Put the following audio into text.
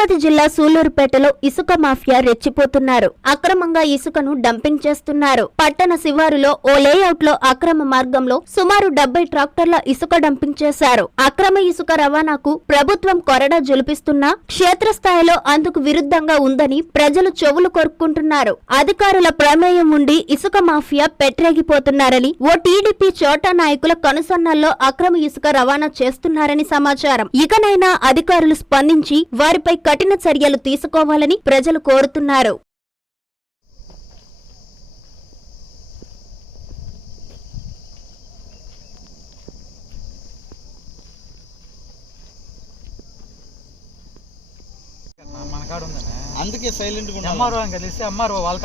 తిరుపతి జిల్లా సూలూరుపేటలో ఇసుక మాఫియా రెచ్చిపోతున్నారు. అక్రమంగా ఇసుకను డంపింగ్ చేస్తున్నారు. పట్టణ శివారులో ఓ లేఅవుట్లో అక్రమ మార్గంలో సుమారు డెబ్బై ట్రాక్టర్ల ఇసుక డంపింగ్ చేశారు. అక్రమ ఇసుక రవాణాకు ప్రభుత్వం కొరడా జులిపిస్తున్నా క్షేత్రస్థాయిలో అందుకు విరుద్ధంగా ఉందని ప్రజలు చెవులు కొరుక్కుంటున్నారు. అధికారుల ప్రమేయం ఉండి ఇసుక మాఫియా పెట్టరేగిపోతున్నారని ఓ టీడీపీ చోటా నాయకుల కనుసన్నల్లో అక్రమ ఇసుక రవాణా చేస్తున్నారని సమాచారం. ఇకనైనా అధికారులు స్పందించి వారిపై కఠిన చర్యలు తీసుకోవాలని ప్రజలు కోరుతున్నారు. అందుకే సైలెంట్గా ఎంఆర్ఓ కలిస్తే ఎంఆర్ఓ వాళ్ళ